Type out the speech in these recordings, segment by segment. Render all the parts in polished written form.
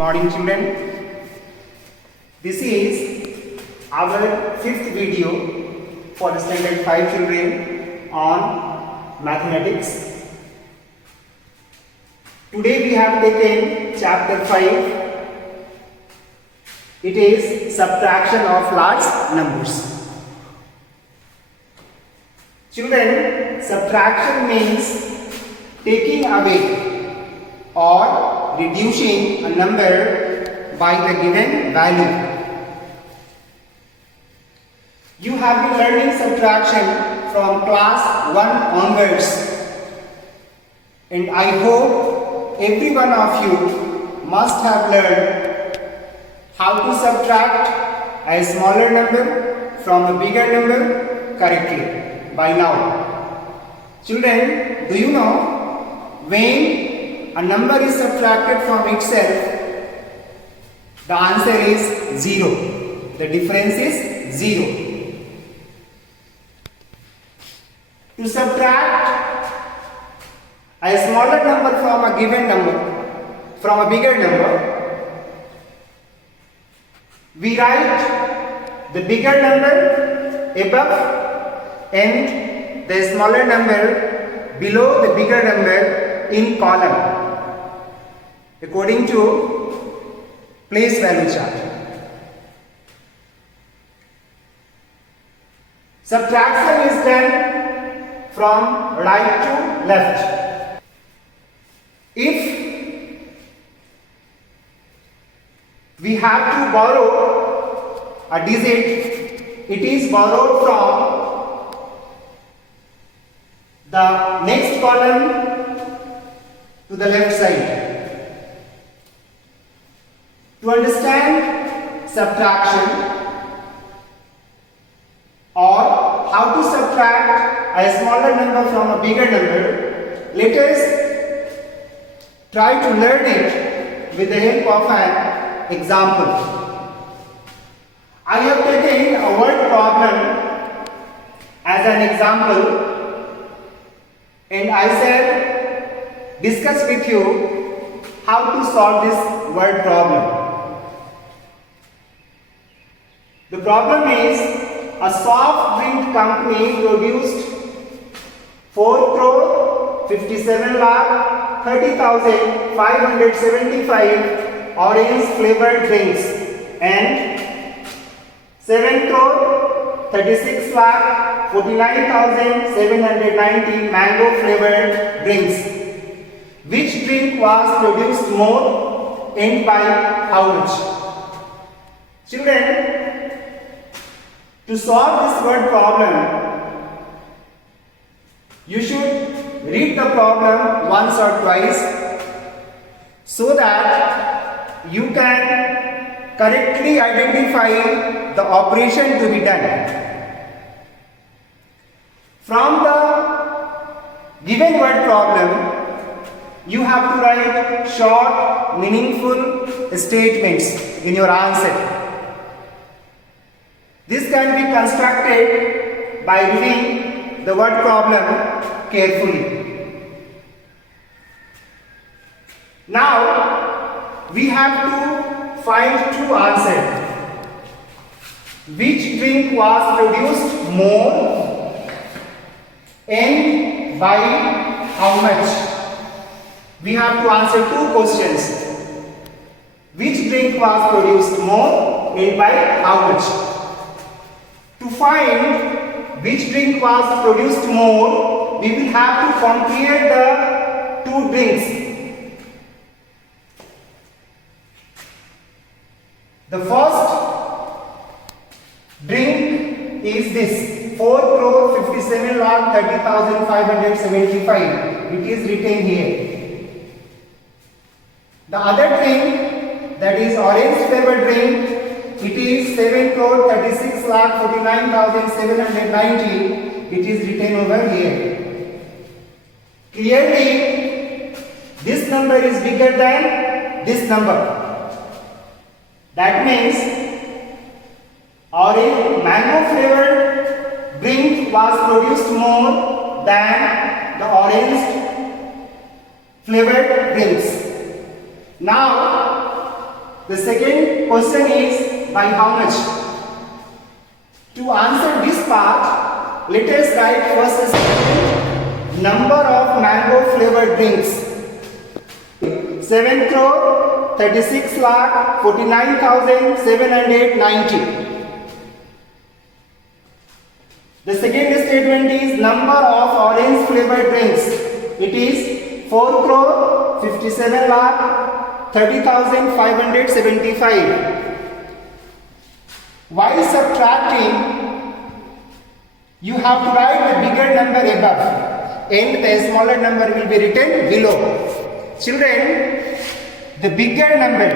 morning children. This is our fifth video for the standard 5 children on mathematics. Today we have taken chapter 5. It is subtraction of large numbers. Children, subtraction means taking away or reducing a number by the given value. You have been learning subtraction from class 1 onwards, and I hope every one of you must have learned how to subtract a smaller number from a bigger number correctly by now. Children, do you know when a number is subtracted from itself, the answer is 0. The difference is 0. To subtract a smaller number from a given number, from a bigger number, we write the bigger number above and the smaller number below the bigger number in column according to place value chart. Subtraction is done from right to left. If we have to borrow a digit, it is borrowed from the next column to the left side. To understand subtraction or how to subtract a smaller number from a bigger number, let us try to learn it with the help of an example. I have taken a word problem as an example, and I said discuss with you how to solve this word problem. The problem is a soft drink company produced 4 crore 57 lakh 30,575 orange flavored drinks and 7 crore 36 lakh 49,790 mango flavored drinks. Which drink was produced more and by how much? Children, to solve this word problem, you should read the problem once or twice so that you can correctly identify the operation to be done. From the given word problem, you have to write short, meaningful statements in your answer. This can be constructed by reading the word problem carefully. Now, we have to find two answers. Which drink was produced more and by how much? We have to answer two questions. Which drink was produced more and by how much? To find which drink was produced more, we will have to compare the two drinks. The first drink is this 4 crore 57 lakh 30,575. It is written here. The other drink, that is orange flavored drink, it is 7 crore 36 lakh 49,790. It is written over here. Clearly, this number is bigger than this number. That means orange mango flavored drink was produced more than the orange flavored drinks. Now The second question is by how much? To answer this part, let us write first statement, number of mango flavored drinks. 7 crore 36 lakh 49,790. The second statement is number of orange flavored drinks. It is 4 crore 57 lakh 30,575. While subtracting, you have to write the bigger number above and the smaller number will be written below. Children, the bigger number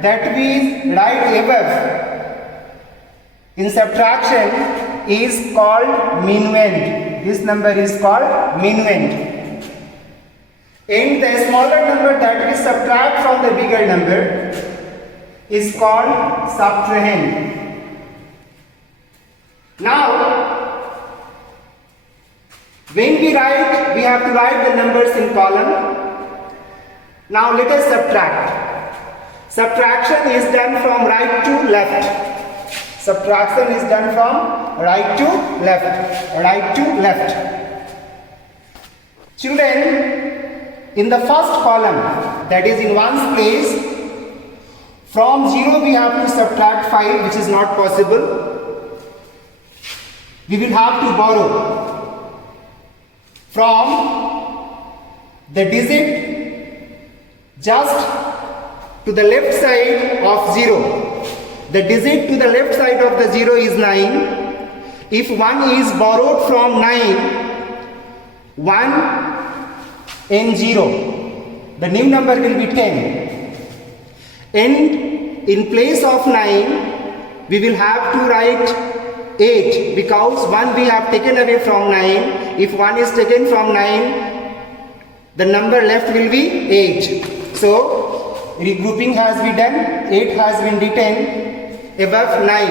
that we write above in subtraction is called minuend. This number is called minuend. And the smaller number that we subtract from the bigger number is called subtrahend. Now, when we write, we have to write the numbers in column. Now let us subtract. Subtraction is done from right to left. Subtraction is done from right to left. Right to left. Children, in the first column, that is in ones place, from 0 we have to subtract 5, which is not possible. We will have to borrow from the digit just to the left side of 0. The digit to the left side of the 0 is 9. If 1 is borrowed from 9, 1 and 0, the new number will be 10. And in place of 9, we will have to write 8, because 1 we have taken away from 9. If 1 is taken from 9, the number left will be 8. So, regrouping has been done, 8 has been written above 9.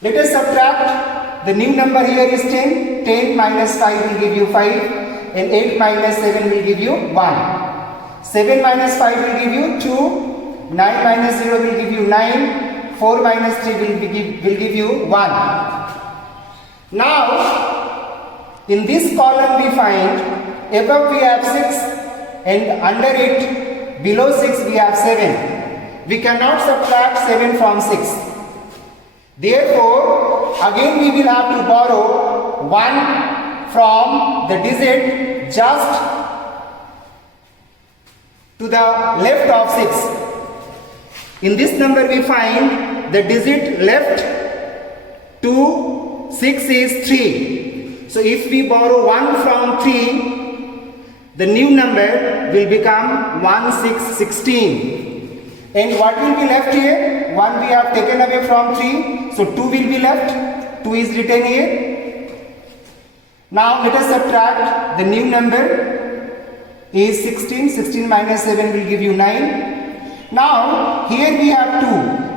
Let us subtract. The new number here is 10. 10 minus 5 will give you 5, and 8 minus 7 will give you 1. 7 minus 5 will give you 2, 9 minus 0 will give you 9, 4 minus 3 will give you 1. Now, in this column we find above we have 6 and under it below 6 we have 7. We cannot subtract 7 from 6. Therefore, again we will have to borrow 1 from the digit just to the left of 6. In this number we find the digit left to 6 is 3. So if we borrow 1 from 3, the new number will become 1616. And what will be left here? 1 we have taken away from 3. So 2 will be left. 2 is written here. Now let us subtract. The new number is 16. 16 minus 7 will give you 9. Now here we have 2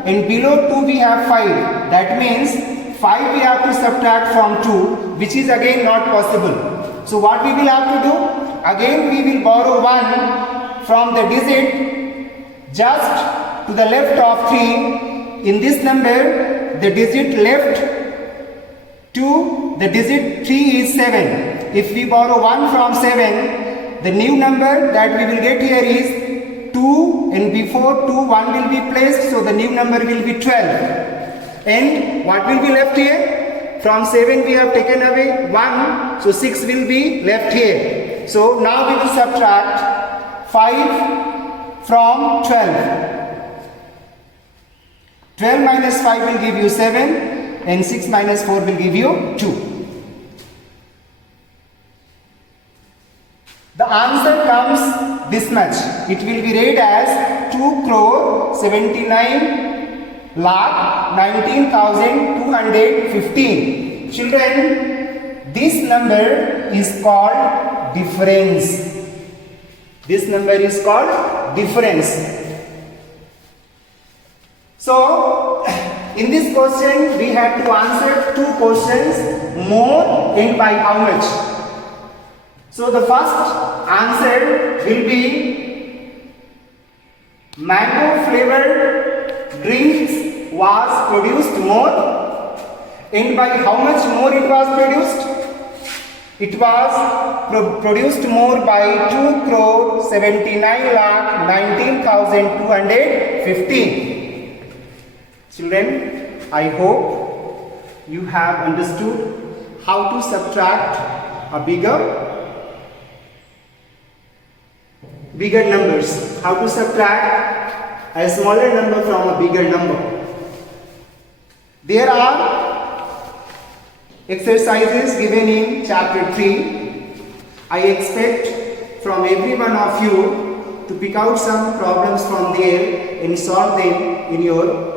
and below 2 we have 5. That means 5 we have to subtract from 2, which is again not possible. So what we will have to do? Again we will borrow 1 from the digit just to the left of 3. In this number, the digit left to the digit 3 is 7. If we borrow 1 from 7, the new number that we will get here is 2, and before 2 1 will be placed, so the new number will be 12. And what will be left here? From 7 we have taken away 1, so 6 will be left here. So now we will subtract 5 from 12. 12 minus 5 will give you 7, and 6 minus 4 will give you 2. The answer comes this much. It will be read as 2 crore 79 lakh 19,215. Children, this number is called difference. This number is called difference. So, in this question, we had to answer 2 questions, more and by how much. So, the first answer will be mango flavored drinks was produced more, and by how much more it was produced? It was produced more by 2,79,19,215. Children, I hope you have understood how to subtract a bigger numbers, how to subtract a smaller number from a bigger number. There are exercises given in chapter 3. I expect from every one of you to pick out some problems from there and solve them in your